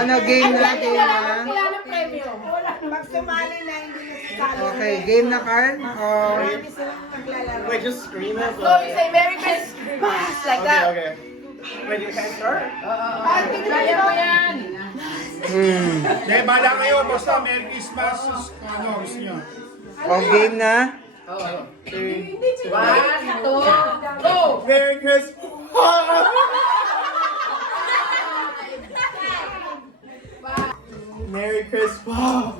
Ano, game na, game na. Magsumali na hindi Okay, game na, Carl? Oh. Wait, just scream it. So you say Merry Christmas like that. Okay. Wait, you can't start? Kaya mo yan. Hindi, bala kayo. Basta Merry Christmas. Ano, gusto nyo? Oh, game na. 1, 2, 1, 2, go! Merry Christmas! Merry Christmas!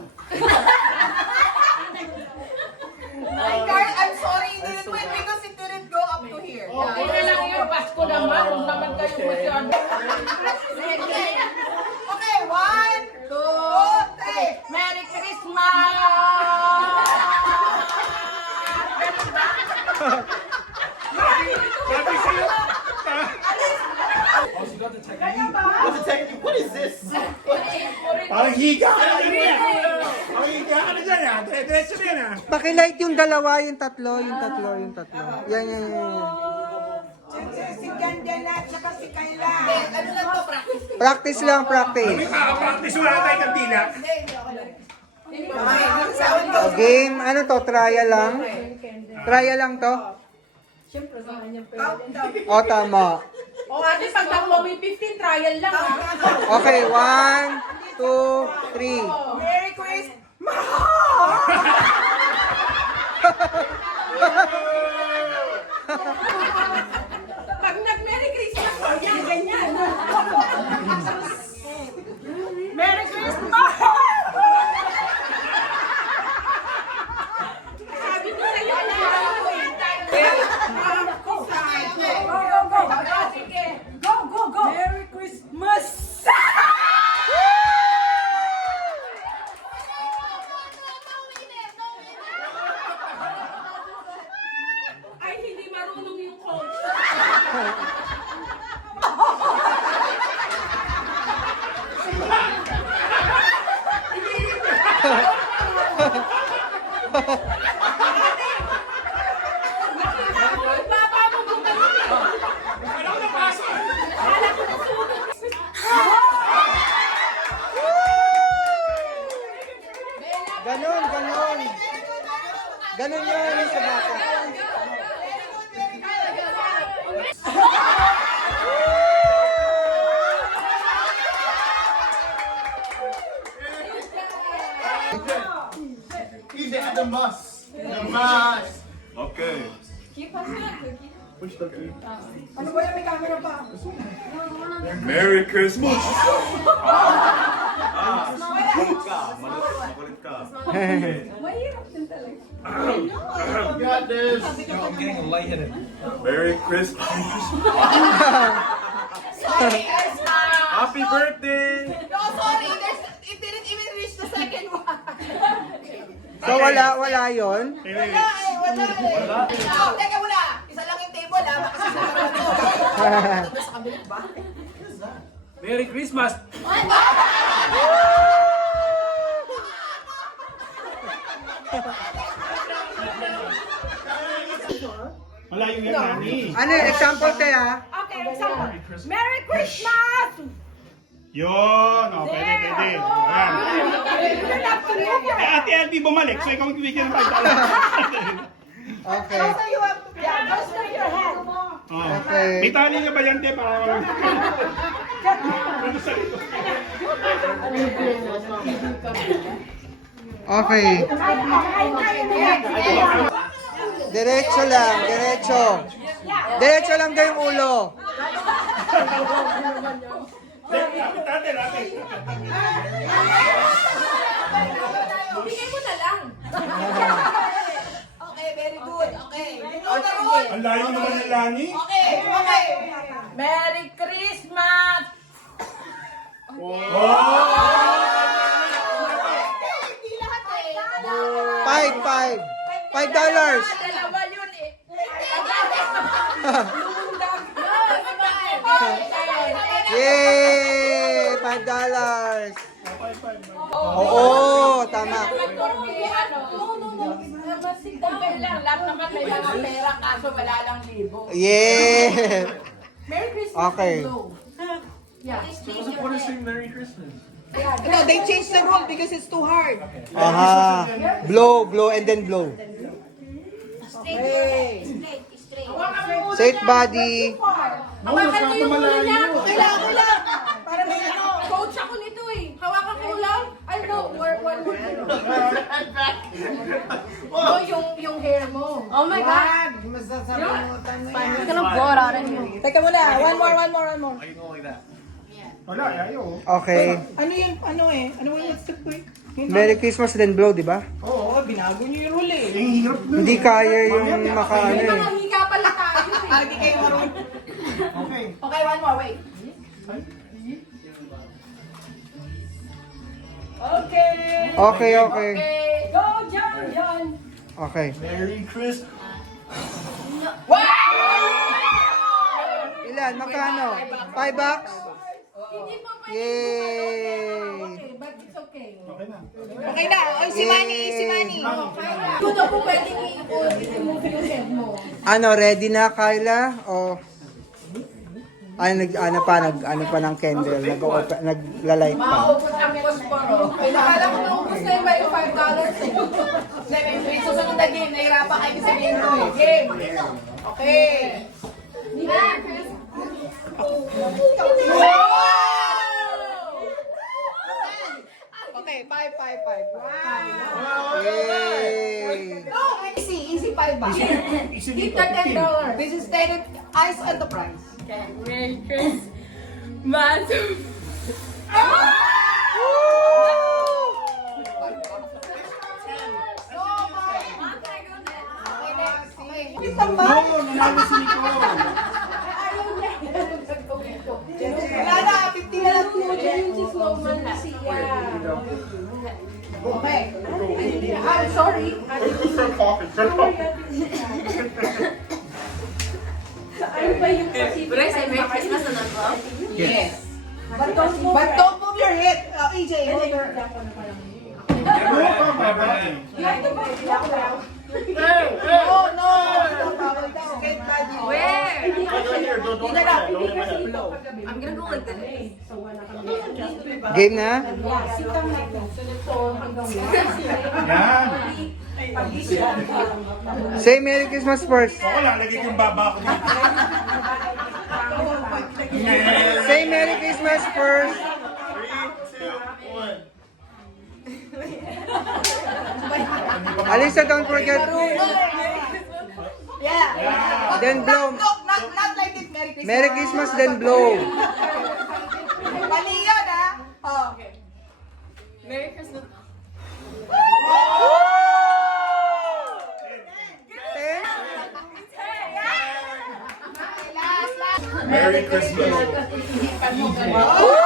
Carl, I'm sorry you didn't win because it didn't go up to here. Okay lang yun, Pasko naman. Huwag naman kayo masyado. Okay, 1, 2, 3. Merry Christmas! Sabi sa'yo. What's the technique? What is this? Parang higa ka na dyan. Parang higa ka na dyan. Diretso na yan. Pakilight yung dalawa, yung tatlo. Yan, yan, yan. Si Ganda na, tsaka si Kayla. Ano lang to, practice? Practice lang, practice. Practice wala tayo kantila. Oh, game, ano to? Trial lang? Trial lang to? O, tama. O ate, pag nakuha mo yung 15, trial lang ha. Okay, 1, 2, 3. Merry Christmas! Pag nag-Merry Christmas, o yan, ganyan. Merry Christmas! Sabi ko sa'yo, Go! Merry Christmas! ay hindi marunong yung coach. Baba mo kung ganun. Alam ko na paso. Akala ko nasunog. Ganon, ganon. Ganon yun sa bata. Easy at the must. The must. Okay. Push the key. Ano ba yan? May camera pa. Merry Christmas! Makulit ka. You got this. I'm getting lightheaded. Merry Christmas. Sorry, Christmas! Happy birthday! No, sorry. It didn't even reach the second one. So, wala yun? Wala. Oh, teka muna. Isa lang yung table, ha? Kasi sa kabilang to. Sa kabilang ba? Merry Christmas. Malayo yan, Nani. Ano, example kaya? Okay, example. Merry Christmas! Yun. O, pwede. Ayan. You have to move your Eh, Ate LB bumalik. So, ikaw magbibigyan ng $5. Okay. Also, you have to... Yeah, just turn your head. Oh. Okay. May tali nga ba yan, te? Para walang... Okay. Diretso lang, diretso. Diretso lang daw yung ulo. Bigay mo na lang. Okay, very good. Okay. Rule the rule. Ang layo naman ng Lani. Okay. Merry Christmas! Hindi lahat eh. $5. Dalawa yun eh. Lumundang. Yay! $5. Oo, tama. Okay lang, lahat naman may mga pera, kaso wala lang libo. Yeah! Merry Christmas. Okay. Yeah. What is saying Merry Christmas? No, they changed the rule because it's too hard. Aha. Blow, blow, and then blow. Safe body. Hawakan mo yung ulo niya. Wala. Para may ano. Coach ako nito eh. Hawakan ko lang. I know, one more. Yung hair mo. Oh my God. Teka muna, one more. I can go like that. Wala, ayaw. Okay. Ano yun? Ano what's the point? Merry Christmas then blow, di ba? Oo, binago niyo yung rule eh. Ang hirap nun. Hindi kaya yung makaano May eh. mga higa pala tayo eh. Hindi kayo marunong. Okay. Okay, one more, wait. Okay. Okay. Okay. Go, John. Okay. Merry Christmas. Ilan? Magkano? $5? Hindi pa pwede. Yay! Okay, but it's okay. Okay na. Oy, si Manny. Kung na po pwede i-move yung head mo. Ano, ready na, Kyla? O... ano pa ng candle, nagla-light pa. Maubos ang posporo. Nakala ko naubos na yung ba yung $5 eh. May susunod na game. Nahirapan kayo sa game ko eh. Game. Okay. Okay, five. Yay! No, easy $5. Keep the $10. This is stated eyes on the prize. Merry Christmas. Isang ba? Oo, nanalo si Nico. Wala na, 50 na lang po. Okay. I'm sorry. Ano ba yung Would I say Merry Christmas and then love? Yes. But don't move your head. EJ, hold your... No. Bawal daw. Get bad. Where? Don't I'm gonna go like this. Game na? Yan. Say Merry Christmas first. Ako lang, lagay ko yung baba ko dito. Say Merry Christmas first. 3, 2, 1. Alisa, don't forget. Yeah. Then blow. Not like this. Merry Christmas. Merry Christmas, then blow. Mali yun, ha? Oh. Merry Christmas. Merry Christmas. Oh!